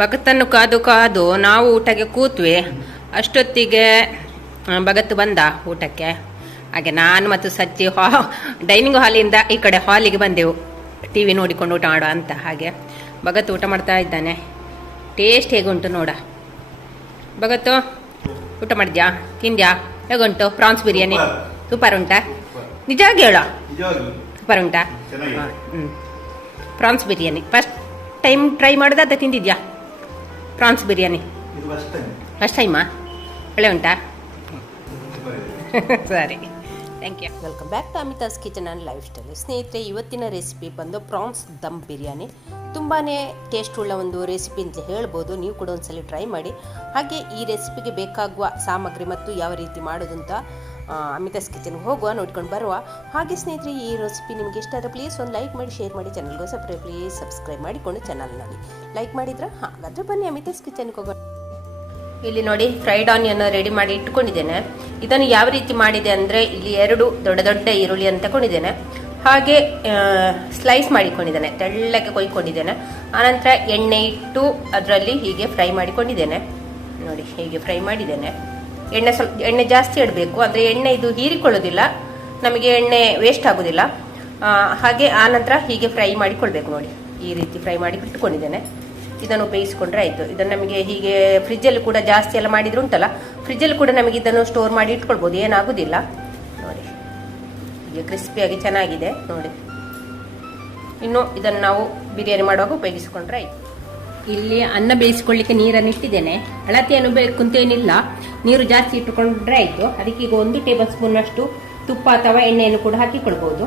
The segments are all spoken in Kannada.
ಭಗತನ್ನು ಕಾದು ಕಾದು ನಾವು ಊಟಕ್ಕೆ ಕೂತ್ವಿ. ಅಷ್ಟೊತ್ತಿಗೆ ಭಗತ್ ಬಂದ ಊಟಕ್ಕೆ. ಹಾಗೆ ನಾನು ಮತ್ತು ಸಜ್ಜಿ ಡೈನಿಂಗ್ ಹಾಲಿಂದ ಈ ಕಡೆ ಹಾಲಿಗೆ ಬಂದೆವು ಟಿ ವಿ ನೋಡಿಕೊಂಡು ಊಟ ಮಾಡೋ ಅಂತ. ಹಾಗೆ ಭಗತ್ ಊಟ ಮಾಡ್ತಾ ಇದ್ದಾನೆ. ಟೇಸ್ಟ್ ಹೇಗುಂಟು ನೋಡ. ಭಗತ್ತು ಊಟ ಮಾಡಿದ್ಯಾ, ತಿಂದ್ಯಾ? ಹೇಗುಂಟು ಪ್ರಾನ್ಸ್ ಬಿರಿಯಾನಿ? ಸೂಪರ್ ಉಂಟಾ? ನಿಜವಾಗಿ ಹೇಳ, ಸೂಪರ್ ಉಂಟಾ? Prawns biryani first time try ಮಾಡೋದು ಅದ ತಿಂದಿದ್ಯಾ? ಪ್ರಾನ್ಸ್ ಬಿರಿಯಾನಿ ಫಸ್ಟ್ ಟೈಮಾ? ಒಳ್ಳೆ ಉಂಟಾ? ಸರಿ, thank you. Welcome back to Amitha's kitchen and lifestyle. ಸ್ನೇಹಿತರೆ, ಇವತ್ತಿನ ರೆಸಿಪಿ ಬಂದು ಪ್ರಾನ್ಸ್ ದಮ್ ಬಿರಿಯಾನಿ. ತುಂಬಾ ಟೇಸ್ಟ್ ಉಳ್ಳ ಒಂದು ರೆಸಿಪಿ ಅಂತ ಹೇಳ್ಬೋದು. ನೀವು ಕೂಡ ಒಂದ್ಸಲ ಟ್ರೈ ಮಾಡಿ. ಹಾಗೆ ಈ ರೆಸಿಪಿಗೆ ಬೇಕಾಗುವ ಸಾಮಗ್ರಿ ಮತ್ತು ಯಾವ ರೀತಿ ಮಾಡೋದು ಅಂತ ಅಮಿತಾಸ್ ಕಿಚನ್ಗೆ ಹೋಗುವ, ನೋಡ್ಕೊಂಡು ಬರುವ. ಹಾಗೆ ಸ್ನೇಹಿತರೆ, ಈ ರೆಸಿಪಿ ನಿಮಗೆ ಇಷ್ಟ ಆದರೆ ಪ್ಲೀಸ್ ಒಂದು ಲೈಕ್ ಮಾಡಿ, ಶೇರ್ ಮಾಡಿ. ಚಾನಲ್ಗೂ ಪ್ಲೀಸ್ ಸಬ್ಸ್ಕ್ರೈಬ್ ಮಾಡಿಕೊಂಡು ಚಾನಲ್ ನೋಡಿ. ಲೈಕ್ ಮಾಡಿದ್ರೆ ಹಾಗಾದರೆ ಬನ್ನಿ ಅಮಿತಾಸ್ ಕಿಚನ್ಗೆ ಹೋಗೋಣ. ಇಲ್ಲಿ ನೋಡಿ, ಫ್ರೈಡ್ ಆನಿಯನ್ ರೆಡಿ ಮಾಡಿ ಇಟ್ಕೊಂಡಿದ್ದೇನೆ. ಇದನ್ನು ಯಾವ ರೀತಿ ಮಾಡಿದೆ ಅಂದರೆ, ಇಲ್ಲಿ 2 ದೊಡ್ಡ ದೊಡ್ಡ ಈರುಳ್ಳಿ ಅಂತ ತಗೊಂಡಿದ್ದೇನೆ. ಹಾಗೆ ಸ್ಲೈಸ್ ಮಾಡಿಕೊಂಡಿದ್ದೇನೆ, ತೆಳ್ಳಗೆ ಕೊಯ್ಕೊಂಡಿದ್ದೇನೆ. ಆನಂತರ ಎಣ್ಣೆ ಇಟ್ಟು ಅದರಲ್ಲಿ ಹೀಗೆ ಫ್ರೈ ಮಾಡಿಕೊಂಡಿದ್ದೇನೆ. ನೋಡಿ, ಹೀಗೆ ಫ್ರೈ ಮಾಡಿದ್ದೇನೆ. ಎಣ್ಣೆ ಜಾಸ್ತಿ ಇಡಬೇಕು, ಅಂದರೆ ಎಣ್ಣೆ ಇದು ಹೀರಿಕೊಳ್ಳೋದಿಲ್ಲ, ನಮಗೆ ಎಣ್ಣೆ ವೇಸ್ಟ್ ಆಗೋದಿಲ್ಲ. ಹಾಗೆ ಆನಂತರ ಹೀಗೆ ಫ್ರೈ ಮಾಡಿಕೊಳ್ಬೇಕು. ನೋಡಿ, ಈ ರೀತಿ ಫ್ರೈ ಮಾಡಿ ಇಟ್ಟುಕೊಂಡಿದ್ದೇನೆ. ಇದನ್ನು ಬೇಯಿಸ್ಕೊಂಡ್ರೆ ಆಯಿತು. ಇದನ್ನು ನಮಗೆ ಹೀಗೆ ಫ್ರಿಜ್ಜಲ್ಲಿ ಕೂಡ ಜಾಸ್ತಿ ಎಲ್ಲ ಮಾಡಿದ್ರೆ ಉಂಟಲ್ಲ, ಫ್ರಿಜ್ಜಲ್ಲಿ ಕೂಡ ನಮಗೆ ಇದನ್ನು ಸ್ಟೋರ್ ಮಾಡಿ ಇಟ್ಕೊಳ್ಬೋದು, ಏನಾಗೋದಿಲ್ಲ. ನೋಡಿ, ಹೀಗೆ ಕ್ರಿಸ್ಪಿಯಾಗಿ ಚೆನ್ನಾಗಿದೆ ನೋಡಿ. ಇನ್ನು ಇದನ್ನು ನಾವು ಬಿರಿಯಾನಿ ಮಾಡುವಾಗ ಉಪಯೋಗಿಸಿಕೊಂಡ್ರೆ ಆಯಿತು. ಇಲ್ಲಿ ಅನ್ನ ಬೇಯಿಸ್ಕೊಳ್ಳಿಕ್ಕೆ ನೀರನ್ನು ಇಟ್ಟಿದ್ದೇನೆ. ಅಳತೆಯನ್ನು ಬೇಕು ಅಂತೇನಿಲ್ಲ, ನೀರು ಜಾಸ್ತಿ ಇಟ್ಟುಕೊಂಡ್ರೆ ಆಯಿತು. ಅದಕ್ಕೆ ಈಗ 1 ಟೇಬಲ್ ಸ್ಪೂನ್ ಅಷ್ಟು ತುಪ್ಪ ಅಥವಾ ಎಣ್ಣೆಯನ್ನು ಕೂಡ ಹಾಕಿಕೊಳ್ಬಹುದು.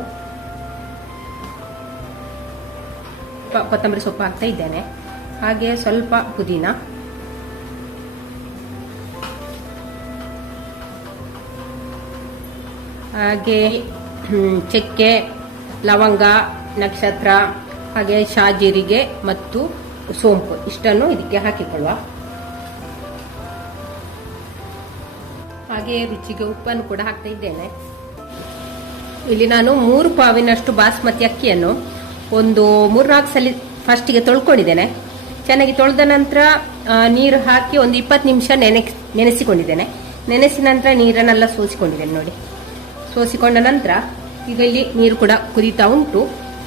ಕೊತ್ತಂಬರಿ ಸೊಪ್ಪು ಹಾಕ್ತಾ ಇದ್ದೇನೆ. ಹಾಗೆ ಸ್ವಲ್ಪ ಪುದೀನ, ಹಾಗೆ ಚಕ್ಕೆ, ಲವಂಗ, ನಕ್ಷತ್ರ, ಹಾಗೆ ಶಾಜೀರಿಗೆ ಮತ್ತು ಸೋಂಪು ಇಷ್ಟನ್ನು ಇದಕ್ಕೆ ಹಾಕಿಕೊಳ್ಳುವ. ಹಾಗೆ ರುಚಿಗೆ ಉಪ್ಪನ್ನು ಕೂಡ ಹಾಕ್ತಾ ಇದ್ದೇನೆ. ಇಲ್ಲಿ ನಾನು 3 ಪಾವಿನಷ್ಟು ಬಾಸ್ಮತಿ ಅಕ್ಕಿಯನ್ನು ಒಂದು 3-4 ಸಲ ಫಸ್ಟಿಗೆ ತೊಳ್ಕೊಂಡಿದ್ದೇನೆ. ಚೆನ್ನಾಗಿ ತೊಳೆದ ನಂತರ ನೀರು ಹಾಕಿ ಒಂದು 20 ನಿಮಿಷ ನೆನೆಸಿಕೊಂಡಿದ್ದೇನೆ. ನೆನೆಸಿದ ನಂತರ ನೀರನ್ನೆಲ್ಲ ಸೋಸಿಕೊಂಡಿದ್ದೇನೆ. ನೋಡಿ, ಸೋಸಿಕೊಂಡ ನಂತರ ಈಗ ಇಲ್ಲಿ ನೀರು ಕೂಡ ಕುದೀತಾ ಉಂಟು.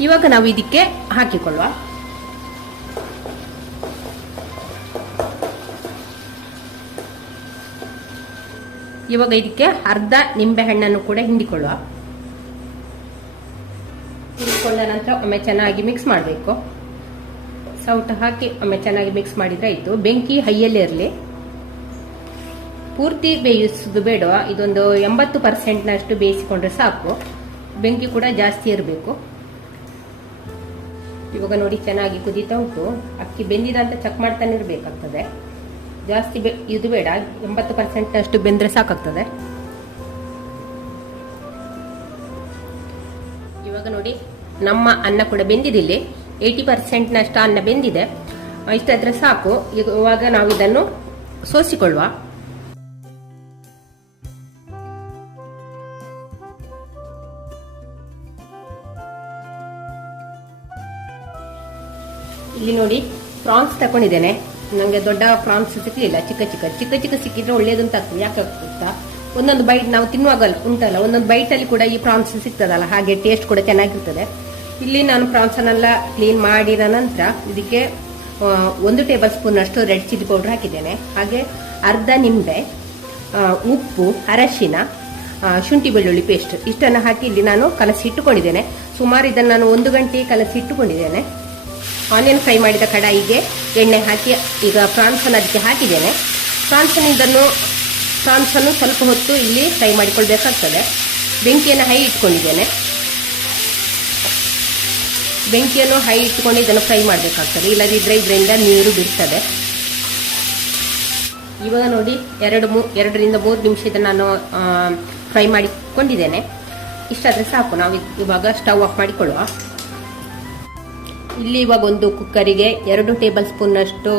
ಇವಾಗ ನಾವು ಇದಕ್ಕೆ ಹಾಕಿಕೊಳ್ಳುವ. ಇವಾಗ ಇದಕ್ಕೆ ಅರ್ಧ ನಿಂಬೆ ಹಣ್ಣನ್ನು ಕೂಡ ಹಿಂಡಿಕೊಳ್ಳುವ. ಹಿಂಡಿಕೊಂಡ ನಂತರ ಒಮ್ಮೆ ಚೆನ್ನಾಗಿ ಮಿಕ್ಸ್ ಮಾಡಬೇಕು. ಸೌಟ ಹಾಕಿ ಒಮ್ಮೆ ಚೆನ್ನಾಗಿ ಮಿಕ್ಸ್ ಮಾಡಿದ್ರೆ ಆಯಿತು. ಬೆಂಕಿ ಹೈಯಲ್ಲೇ ಇರಲಿ, ಪೂರ್ತಿ ಬೇಯಿಸೋದು ಬೇಡವಾ. ಇದೊಂದು 80% ಬೇಯಿಸಿಕೊಂಡ್ರೆ ಸಾಕು. ಬೆಂಕಿ ಕೂಡ ಜಾಸ್ತಿ ಇರಬೇಕು. ಇವಾಗ ನೋಡಿ, ಚೆನ್ನಾಗಿ ಕುದೀತಾ ಉಂಟು. ಅಕ್ಕಿ ಬೆಂದಿದ ಅಂತ ಚೆಕ್ ಮಾಡ್ತಾನೆ ಇರಬೇಕಾಗ್ತದೆ. ಜಾಸ್ತಿ ಇದು ಬೇಡ, 80% ಬೆಂದ್ರೆ ಸಾಕಾಗ್ತದೆ. ಇವಾಗ ನೋಡಿ, ನಮ್ಮ ಅನ್ನ ಕೂಡ ಬೆಂದಿದೆ. 80% ಅನ್ನ ಬೆಂದಿದೆ. ಇಷ್ಟಾದ್ರೆ ಸಾಕು. ಇವಾಗ ನಾವು ಇದನ್ನು ಸೋಸಿಕೊಳ್ಳುವ. ಇಲ್ಲಿ ನೋಡಿ, ಪ್ರಾನ್ಸ್ ತಗೊಂಡಿದ್ದೇನೆ. ನನಗೆ ದೊಡ್ಡ ಪ್ರಾನ್ಸ್ ಸಿಕ್ಲಿಲ್ಲ, ಚಿಕ್ಕ ಚಿಕ್ಕ ಸಿಕ್ಕಿದ್ರೆ ಒಳ್ಳೇದು ಅಂತ ಆಗ್ತದೆ. ಯಾಕೆ ಆಗ್ತಾ, ಒಂದೊಂದು ಬೈಟ್ ನಾವು ತಿನ್ನುವಾಗ ಉಂಟಲ್ಲ, ಒಂದೊಂದು ಬೈಟಲ್ಲಿ ಕೂಡ ಈ ಪ್ರಾನ್ಸ್ ಸಿಗ್ತದಲ್ಲ, ಹಾಗೆ ಟೇಸ್ಟ್ ಕೂಡ ಚೆನ್ನಾಗಿರ್ತದೆ. ಇಲ್ಲಿ ನಾನು ಪ್ರಾನ್ಸನ್ನೆಲ್ಲ ಕ್ಲೀನ್ ಮಾಡಿದ ನಂತರ ಇದಕ್ಕೆ 1 ಟೇಬಲ್ ಸ್ಪೂನ್ ಅಷ್ಟು ರೆಡ್ ಚಿಲ್ಲಿ ಪೌಡರ್ ಹಾಕಿದ್ದೇನೆ. ಹಾಗೆ ಅರ್ಧ ನಿಂಬೆ, ಉಪ್ಪು, ಅರಶಿನ, ಶುಂಠಿ ಬೆಳ್ಳುಳ್ಳಿ ಪೇಸ್ಟ್ ಇಷ್ಟನ್ನು ಹಾಕಿ ಇಲ್ಲಿ ನಾನು ಕಲಸಿ ಇಟ್ಟುಕೊಂಡಿದ್ದೇನೆ. ಸುಮಾರು ಇದನ್ನು ನಾನು 1 ಗಂಟೆ ಕಲಸಿ ಇಟ್ಟುಕೊಂಡಿದ್ದೇನೆ. ಆನಿಯನ್ ಫ್ರೈ ಮಾಡಿದ ಕಡಾಯಿಗೆ ಎಣ್ಣೆ ಹಾಕಿ ಈಗ ಪ್ರಾನ್ಸನ್ನು ಅದಕ್ಕೆ ಹಾಕಿದ್ದೇನೆ. ಪ್ರಾನ್ಸನ್ನು ಸ್ವಲ್ಪ ಹೊತ್ತು ಇಲ್ಲಿ ಫ್ರೈ ಮಾಡಿಕೊಳ್ಬೇಕಾಗ್ತದೆ. ಬೆಂಕಿಯನ್ನು ಹೈ ಇಟ್ಕೊಂಡಿದ್ದೇನೆ. ಬೆಂಕಿಯನ್ನು ಹೈ ಇಟ್ಟುಕೊಂಡು ಇದನ್ನು ಫ್ರೈ ಮಾಡಬೇಕಾಗ್ತದೆ, ಇಲ್ಲದಿದ್ದರೆ ಇದರಿಂದ ನೀರು ಬಿಡ್ತದೆ. ಇವಾಗ ನೋಡಿ, 2ರಿಂದ 3 ನಿಮಿಷ ಇದನ್ನು ನಾನು ಫ್ರೈ ಮಾಡಿಕೊಂಡಿದ್ದೇನೆ. ಇಷ್ಟಾದರೆ ಸಾಕು. ನಾವು ಇವಾಗ ಸ್ಟವ್ ಆಫ್ ಮಾಡಿಕೊಳ್ಳುವ. ಇಲ್ಲಿ ಇವಾಗ ಒಂದು ಕುಕ್ಕರಿಗೆ 2 ಟೇಬಲ್ ಸ್ಪೂನ್ ಅಷ್ಟು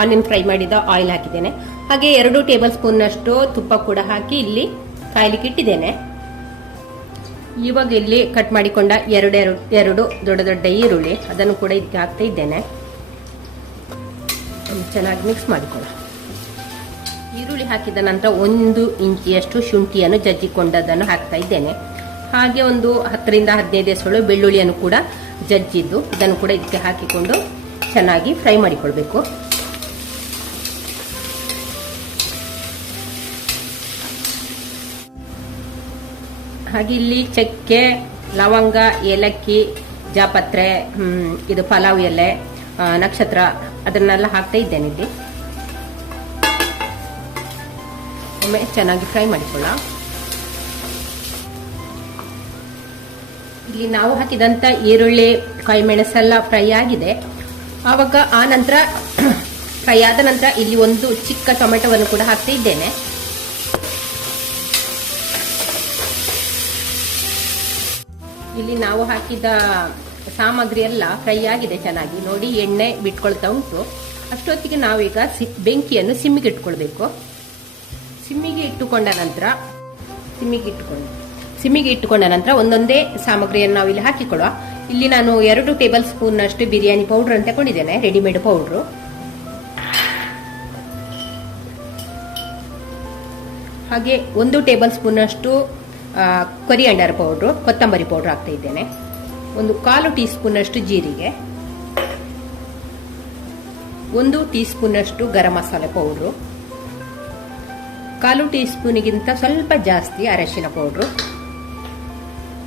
ಆನಿಯನ್ ಫ್ರೈ ಮಾಡಿದ ಆಯಿಲ್ ಹಾಕಿದ್ದೇನೆ. ಹಾಗೆ 2 ಟೇಬಲ್ ಸ್ಪೂನ್ ಅಷ್ಟು ತುಪ್ಪ ಕೂಡ ಹಾಕಿ ಇಲ್ಲಿ ಕಾಯ್ಲಿಕ್ಕೆ ಇಟ್ಟಿದ್ದೇನೆ. ಇವಾಗ ಇಲ್ಲಿ ಕಟ್ ಮಾಡಿಕೊಂಡ 2 ದೊಡ್ಡ ದೊಡ್ಡ ಈರುಳ್ಳಿ ಅದನ್ನು ಕೂಡ ಇದಕ್ಕೆ ಹಾಕ್ತಾ ಇದ್ದೇನೆ. ಚೆನ್ನಾಗಿ ಮಿಕ್ಸ್ ಮಾಡಿಕೊಳ್ಳ. ಈರುಳ್ಳಿ ಹಾಕಿದ ನಂತರ 1 ಇಂಚಿಯಷ್ಟು ಶುಂಠಿಯನ್ನು ಜಜ್ಜಿಕೊಂಡದನ್ನು ಹಾಕ್ತಾ ಇದ್ದೇನೆ. ಹಾಗೆ ಒಂದು 10ರಿಂದ 15 ಎಸಳು ಬೆಳ್ಳುಳ್ಳಿಯನ್ನು ಕೂಡ ಜಜ್ಜಿದ್ದು ಇದನ್ನು ಕೂಡ ಇದಕ್ಕೆ ಹಾಕಿಕೊಂಡು ಚೆನ್ನಾಗಿ ಫ್ರೈ ಮಾಡಿಕೊಳ್ಬೇಕು. ಹಾಗೆ ಇಲ್ಲಿ ಚಕ್ಕೆ, ಲವಂಗ, ಏಲಕ್ಕಿ, ಜಾಪತ್ರೆ, ಇದು ಪಲಾವ್ ಎಲೆ, ನಕ್ಷತ್ರ ಅದನ್ನೆಲ್ಲ ಹಾಕ್ತಾ ಇದ್ದೇನೆ. ಇಲ್ಲಿ ಒಮ್ಮೆ ಚೆನ್ನಾಗಿ ಫ್ರೈ ಮಾಡಿಕೊಳ್ಳ. ಇಲ್ಲಿ ನಾವು ಹಾಕಿದಂತ ಈರುಳ್ಳಿ, ಕಾಯಿಮೆಣಸೆಲ್ಲ ಫ್ರೈ ಆಗಿದೆ. ಆವಾಗ ಆ ನಂತರ ಫ್ರೈ ಆದ ನಂತರ ಇಲ್ಲಿ ಒಂದು ಚಿಕ್ಕ ಟೊಮೆಟೊವನ್ನು ಕೂಡ ಹಾಕ್ತಾ ಇದ್ದೇನೆ. ಇಲ್ಲಿ ನಾವು ಹಾಕಿದ ಸಾಮಗ್ರಿ ಎಲ್ಲ ಫ್ರೈ ಆಗಿದೆ ಚೆನ್ನಾಗಿ. ನೋಡಿ, ಎಣ್ಣೆ ಬಿಟ್ಕೊಳ್ತಾ ಉಂಟು. ಅಷ್ಟೊತ್ತಿಗೆ ನಾವೀಗ ಬೆಂಕಿಯನ್ನು ಸಿಮ್ಮಿಗೆ ಇಟ್ಕೊಳ್ಬೇಕು. ಸಿಮ್ಮಿಗೆ ಇಟ್ಟುಕೊಂಡ ನಂತರ ಒಂದೊಂದೇ ಸಾಮಗ್ರಿಯನ್ನು ನಾವು ಇಲ್ಲಿ ಹಾಕಿಕೊಳ್ಳುವ. ಇಲ್ಲಿ ನಾನು 2 ಟೇಬಲ್ ಸ್ಪೂನ್ ಅಷ್ಟು ಬಿರಿಯಾನಿ ಪೌಡರ್ ಅಂತ ತಗೊಂಡಿದ್ದೇನೆ, ರೆಡಿಮೇಡ್ ಪೌಡ್ರು. ಹಾಗೆ 1 ಟೇಬಲ್ ಸ್ಪೂನ್ ಅಷ್ಟು ಕೊರಿಯಾಂಡರ್ ಪೌಡ್ರು, ಕೊತ್ತಂಬರಿ ಪೌಡರ್ ಹಾಕ್ತಾ ಇದ್ದೇನೆ. 1/4 ಟೀ ಸ್ಪೂನ್ ಅಷ್ಟು ಜೀರಿಗೆ, 1 ಟೀ ಸ್ಪೂನ್ ಅಷ್ಟು ಗರಂ ಮಸಾಲೆ ಪೌಡ್ರು, 1/4 ಟೀ ಸ್ಪೂನ್ಗಿಂತ ಸ್ವಲ್ಪ ಜಾಸ್ತಿ ಅರಶಿನ ಪೌಡ್ರು,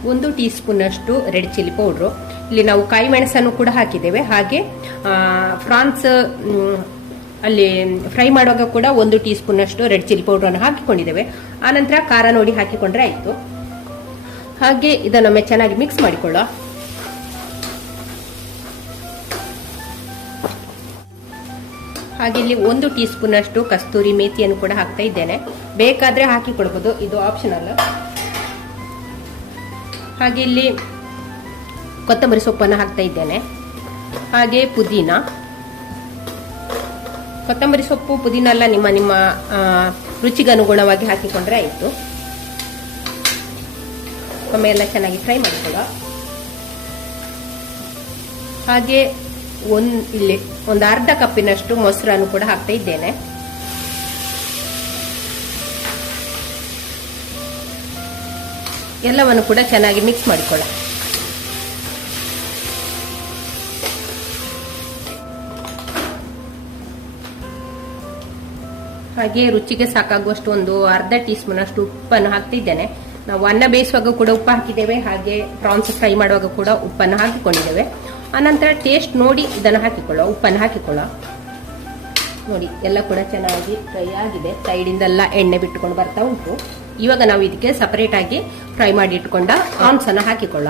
1 ಟೀ ಸ್ಪೂನ್ ಅಷ್ಟು ರೆಡ್ ಚಿಲ್ಲಿ ಪೌಡ್ರು. ಇಲ್ಲಿ ನಾವು ಕಾಯಿ ಮೆಣಸನ್ನು ಕೂಡ ಹಾಕಿದ್ದೇವೆ. ಹಾಗೆ ಫ್ರಾನ್ಸ್ ಅಲ್ಲಿ ಫ್ರೈ ಮಾಡುವಾಗ ಕೂಡ 1 ಟೀ ಸ್ಪೂನ್ ಅಷ್ಟು ರೆಡ್ ಚಿಲ್ಲಿ ಪೌಡರ್ ಅನ್ನು ಹಾಕಿಕೊಂಡಿದ್ದೇವೆ. ಆನಂತರ ಖಾರ ನೋಡಿ ಹಾಕಿಕೊಂಡ್ರೆ ಆಯ್ತು. ಹಾಗೆ ಇದನ್ನೊಮ್ಮೆ ಚೆನ್ನಾಗಿ ಮಿಕ್ಸ್ ಮಾಡಿಕೊಳ್ಳುವ. ಹಾಗೆ ಇಲ್ಲಿ 1 ಟೀ ಸ್ಪೂನ್ ಅಷ್ಟು ಕಸ್ತೂರಿ ಮೇಥಿಯನ್ನು ಕೂಡ ಹಾಕ್ತಾ ಇದ್ದೇನೆ. ಬೇಕಾದ್ರೆ ಹಾಕಿಕೊಳ್ಬಹುದು, ಇದು ಆಪ್ಷನಲ್. ಹಾಗೆ ಇಲ್ಲಿ ಕೊತ್ತಂಬರಿ ಸೊಪ್ಪನ್ನು ಹಾಕ್ತಾ ಇದ್ದೇನೆ. ಹಾಗೆ ಪುದೀನ, ಕೊತ್ತಂಬರಿ ಸೊಪ್ಪು, ಪುದೀನ ಎಲ್ಲ ನಿಮ್ಮ ರುಚಿಗೆ ಅನುಗುಣವಾಗಿ ಹಾಕಿಕೊಂಡ್ರೆ ಆಯಿತು. ಒಮ್ಮೆ ಎಲ್ಲ ಚೆನ್ನಾಗಿ ಫ್ರೈ ಮಾಡಿಕೊಳ್ಳುವ. ಹಾಗೆ ಇಲ್ಲಿ ಒಂದು ಅರ್ಧ ಕಪ್ಪಿನಷ್ಟು ಮೊಸರನ್ನು ಕೂಡ ಹಾಕ್ತಾ ಇದ್ದೇನೆ. ಎಲ್ಲವನ್ನು ಕೂಡ ಚೆನ್ನಾಗಿ ಮಿಕ್ಸ್ ಮಾಡಿಕೊಳ್ಳ. ಹಾಗೆ ರುಚಿಗೆ ಸಾಕಾಗುವಷ್ಟು ಒಂದು ಅರ್ಧ ಟೀ ಸ್ಪೂನ್ ಅಷ್ಟು ಉಪ್ಪನ್ನು ಹಾಕ್ತಿದ್ದೇನೆ. ನಾವು ಅನ್ನ ಬೇಯಿಸುವಾಗ ಕೂಡ ಉಪ್ಪು ಹಾಕಿದ್ದೇವೆ. ಹಾಗೆ ಪ್ರಾನ್ಸ್ ಫ್ರೈ ಮಾಡುವಾಗ ಕೂಡ ಉಪ್ಪನ್ನು ಹಾಕಿಕೊಂಡಿದ್ದೇವೆ. ಆನಂತರ ಟೇಸ್ಟ್ ನೋಡಿ ಇದನ್ನು ಹಾಕಿಕೊಳ್ಳೋ, ಉಪ್ಪನ್ನು ಹಾಕಿಕೊಳ್ಳೋ. ನೋಡಿ, ಎಲ್ಲ ಕೂಡ ಚೆನ್ನಾಗಿ ಫ್ರೈ ಆಗಿದೆ. ಸೈಡಿಂದೆಲ್ಲ ಎಣ್ಣೆ ಬಿಟ್ಟುಕೊಂಡು ಬರ್ತಾ ಉಂಟು. ಇವಾಗ ನಾವು ಇದಕ್ಕೆ ಸಪರೇಟ್ ಆಗಿ ಫ್ರೈ ಮಾಡಿ ಇಟ್ಕೊಂಡ ಪ್ರಾನ್ಸ್ ಅನ್ನು ಹಾಕಿಕೊಳ್ಳ.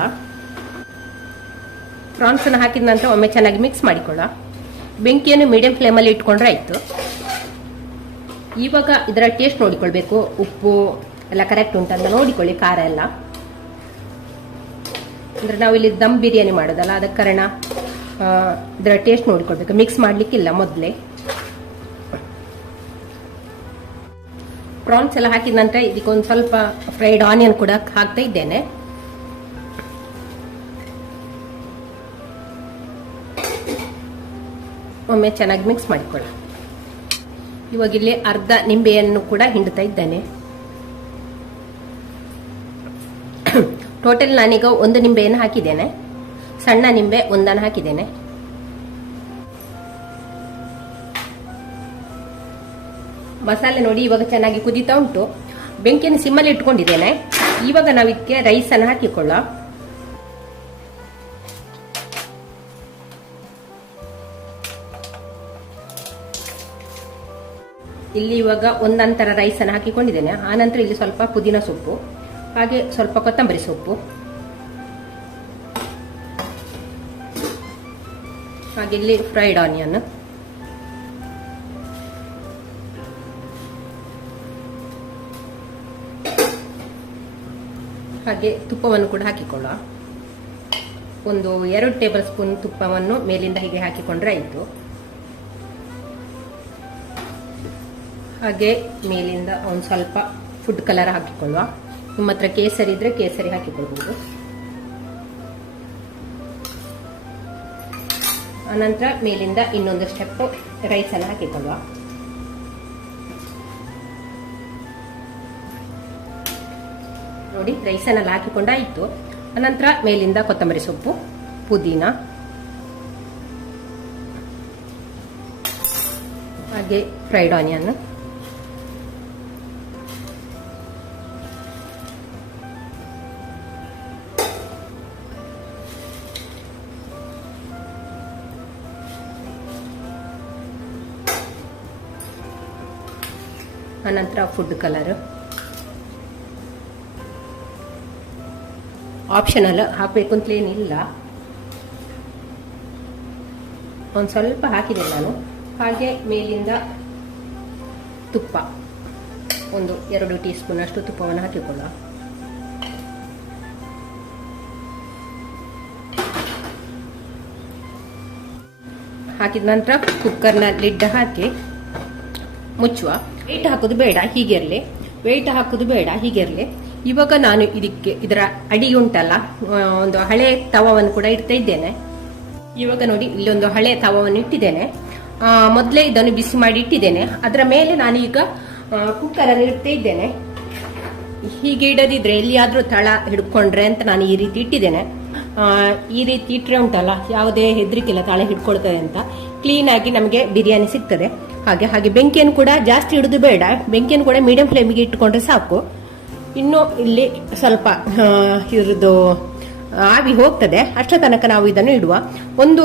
ಪ್ರಾನ್ಸ್ ಅನ್ನು ಹಾಕಿದ ನಂತರ ಒಮ್ಮೆ ಚೆನ್ನಾಗಿ ಮಿಕ್ಸ್ ಮಾಡಿಕೊಳ್ಳ. ಬೆಂಕಿಯನ್ನು ಮೀಡಿಯಂ ಫ್ಲೇಮಲ್ಲಿ ಇಟ್ಕೊಂಡ್ರೆ ಆಯ್ತು. ಇವಾಗ ಇದರ ಟೇಸ್ಟ್ ನೋಡಿಕೊಳ್ಬೇಕು. ಉಪ್ಪು ಎಲ್ಲ ಕರೆಕ್ಟ್ ಉಂಟಂತ ನೋಡಿಕೊಳ್ಳಿ, ಖಾರ ಎಲ್ಲ. ಅಂದ್ರೆ ನಾವು ಇಲ್ಲಿ ದಮ್ ಬಿರಿಯಾನಿ ಮಾಡೋದಲ್ಲ, ಅದಕ್ಕೆ ಕಾರಣ ಇದರ ಟೇಸ್ಟ್ ನೋಡಿಕೊಳ್ಬೇಕು. ಮಿಕ್ಸ್ ಮಾಡ್ಲಿಕ್ಕಿಲ್ಲ ಮೊದಲೇ. ಪ್ರಾನ್ಸ್ ಎಲ್ಲ ಹಾಕಿದ ನಂತರ ಇದಕ್ಕೆ ಒಂದು ಸ್ವಲ್ಪ ಫ್ರೈಡ್ ಆನಿಯನ್ ಕೂಡ ಹಾಕ್ತಾ ಇದ್ದೇನೆ. ಒಮ್ಮೆ ಚೆನ್ನಾಗಿ ಮಿಕ್ಸ್ ಮಾಡಿಕೊಳ್ಳ. ಇವಾಗ ಇಲ್ಲಿ ಅರ್ಧ ನಿಂಬೆಯನ್ನು ಕೂಡ ಹಿಂಡ್ತಾ ಇದ್ದೇನೆ. ಟೋಟಲ್ ನಾನೀಗ 1 ನಿಂಬೆಯನ್ನು ಹಾಕಿದ್ದೇನೆ. ಸಣ್ಣ ನಿಂಬೆ 1 ಹಾಕಿದ್ದೇನೆ. ಮಸಾಲೆ ನೋಡಿ ಇವಾಗ ಚೆನ್ನಾಗಿ ಕುದೀತಾ ಉಂಟು. ಬೆಂಕಿಯನ್ನು ಸಿಮ್ಮಲ್ಲಿ ಇಟ್ಕೊಂಡಿದ್ದೇನೆ. ಇವಾಗ ನಾವು ಇದಕ್ಕೆ ರೈಸ್ ಅನ್ನು ಹಾಕಿಕೊಳ್ಳ. ಇಲ್ಲಿ ಇವಾಗ ಒಂದಂತರ ರೈಸ್ ಅನ್ನು ಹಾಕಿಕೊಂಡಿದ್ದೇನೆ. ಆನಂತರ ಇಲ್ಲಿ ಸ್ವಲ್ಪ ಪುದೀನ ಸೊಪ್ಪು, ಹಾಗೆ ಸ್ವಲ್ಪ ಕೊತ್ತಂಬರಿ ಸೊಪ್ಪು, ಹಾಗೆ ಇಲ್ಲಿ ಫ್ರೈಡ್ ಆನಿಯನ್, ಹಾಗೆ ತುಪ್ಪವನ್ನು ಕೂಡ ಹಾಕಿಕೊಳ್ಳುವ. ಒಂದು 2 ಟೇಬಲ್ ಸ್ಪೂನ್ ತುಪ್ಪವನ್ನು ಮೇಲಿಂದ ಹೀಗೆ ಹಾಕಿಕೊಂಡ್ರೆ ಆಯಿತು. ಹಾಗೆ ಮೇಲಿಂದ ಒಂದು ಸ್ವಲ್ಪ ಫುಡ್ ಕಲರ್ ಹಾಕಿಕೊಳ್ಳುವ. ನಿಮ್ಮ ಹತ್ರ ಕೇಸರಿ ಇದ್ರೆ ಕೇಸರಿ ಹಾಕಿಕೊಳ್ಬಹುದು. ಆನಂತರ ಮೇಲಿಂದ ಇನ್ನೊಂದು ಸ್ಟೆಪ್ ರೈಸನ್ನು ಹಾಕಿಕೊಳ್ಳುವ. ನೋಡಿ ರೈಸನ್ನೆಲ್ಲ ಹಾಕಿಕೊಂಡಾಯಿತು. ಅನಂತರ ಮೇಲಿಂದ ಕೊತ್ತಂಬರಿ ಸೊಪ್ಪು, ಪುದೀನ, ಹಾಗೆ ಫ್ರೈಡ್ ಆನಿಯನ್, ಅನಂತರ ಫುಡ್ ಕಲರ್ ಆಪ್ಷನಲ್, ಹಾಕಬೇಕು ಅಂತಲೇನಿಲ್ಲ, ಒಂದು ಸ್ವಲ್ಪ ಹಾಕಿದೆ ನಾನು. ಹಾಗೆ ಮೇಲಿಂದ ತುಪ್ಪ, ಒಂದು 2 ಟೀ ಸ್ಪೂನ್ ಅಷ್ಟು ತುಪ್ಪವನ್ನು ಹಾಕಿಕೊಳ್ಳ. ಹಾಕಿದ ನಂತರ ಕುಕ್ಕರ್ನ ಲಿಡ್ ಹಾಕಿ ಮುಚ್ಚುವ. ವೆಯ್ಟ್ ಹಾಕೋದು ಬೇಡ, ಹೀಗಿರಲಿ. ವೆಯ್ಟ್ ಹಾಕೋದು ಬೇಡ, ಹೀಗಿರಲಿ. ಇವಾಗ ನಾನು ಇದರ ಅಡಿ ಉಂಟಲ್ಲ, ಒಂದು ಹಳೆ ತವವನ್ನು ಕೂಡ ಇಡ್ತಾ ಇದ್ದೇನೆ. ಇವಾಗ ನೋಡಿ ಇಲ್ಲೊಂದು ಹಳೆ ತವವನ್ನು ಇಟ್ಟಿದ್ದೇನೆ. ಮೊದಲೇ ಇದನ್ನು ಬಿಸಿ ಮಾಡಿ ಇಟ್ಟಿದ್ದೇನೆ. ಅದರ ಮೇಲೆ ನಾನು ಈಗ ಕುಕ್ಕರ್ ಅನ್ನು ಇಡ್ತಾ ಇದ್ದೇನೆ. ಹೀಗೆ ಇಡದಿದ್ರೆ ಎಲ್ಲಿಯಾದ್ರೂ ತಳ ಹಿಡ್ಕೊಂಡ್ರೆ ಅಂತ ನಾನು ಈ ರೀತಿ ಇಟ್ಟಿದ್ದೇನೆ. ಈ ರೀತಿ ಇಟ್ಟರೆ ಉಂಟಲ್ಲ, ಯಾವುದೇ ಹೆದರಿಕಿಲ್ಲ ತಳ ಹಿಡ್ಕೊಳ್ತದೆ ಅಂತ. ಕ್ಲೀನ್ ಆಗಿ ನಮಗೆ ಬಿರಿಯಾನಿ ಸಿಗ್ತದೆ. ಹಾಗೆ ಬೆಂಕಿಯನ್ನು ಕೂಡ ಜಾಸ್ತಿ ಇಡುದು ಬೇಡ, ಬೆಂಕಿಯನ್ನು ಕೂಡ ಮೀಡಿಯಂ ಫ್ಲೇಮಿಗೆ ಇಟ್ಟುಕೊಂಡ್ರೆ ಸಾಕು. ಇನ್ನು ಇಲ್ಲಿ ಸ್ವಲ್ಪ ಇರದು ಆವಿ ಹೋಗ್ತದೆ, ಅಷ್ಟರ ತನಕ ನಾವು ಇದನ್ನು ಇಡುವ. ಒಂದು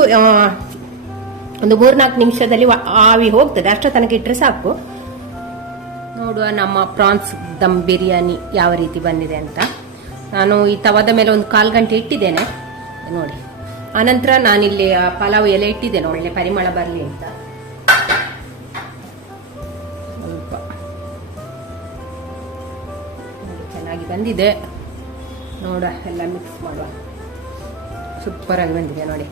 3-4 ನಿಮಿಷದಲ್ಲಿ ಆವಿ ಹೋಗ್ತದೆ, ಅಷ್ಟರ ತನಕ ಇಟ್ಟರೆ ಸಾಕು. ನೋಡುವ ನಮ್ಮ ಪ್ರಾನ್ಸ್ ದಮ್ ಬಿರಿಯಾನಿ ಯಾವ ರೀತಿ ಬಂದಿದೆ ಅಂತ. ನಾನು ಈ ತವದ ಮೇಲೆ ಒಂದು 1/4 ಗಂಟೆ ಇಟ್ಟಿದ್ದೇನೆ ನೋಡಿ. ಆನಂತರ ನಾನಿಲ್ಲಿ ಪಲಾವ್ ಎಲೆ ಇಟ್ಟಿದ್ದೇನೆ, ಒಳ್ಳೆ ಪರಿಮಳ ಬರಲಿ ಅಂತ. ಸ್ವಲ್ಪ ಚೆನ್ನಾಗಿ ಬಂದಿದೆ ನೋಡ, ಎಲ್ಲ ಮಿಕ್ಸ್ ಮಾಡುವ. ಸೂಪರ್ ಆಗಿ ಬಂದಿದೆ ನೋಡಿ.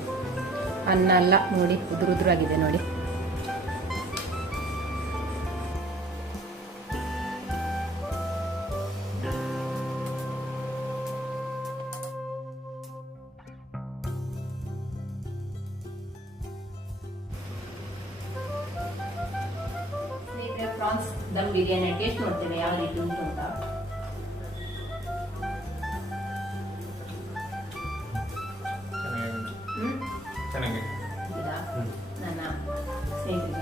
ಅನ್ನ ಎಲ್ಲ ನೋಡಿ ಉದುರುದುರಾಗಿದೆ ನೋಡಿ. ಪ್ರಾನ್ಸ್ ದಮ್ ಬಿರಿಯಾನಿ ಟೇಸ್ಟ್ ನೋಡ್ತೇನೆ ಯಾವ ರೀತಿ ಉಂಟು ಅಂತ. ನನ್ನ ಸ್ನೇಹಿತರಿಗೆ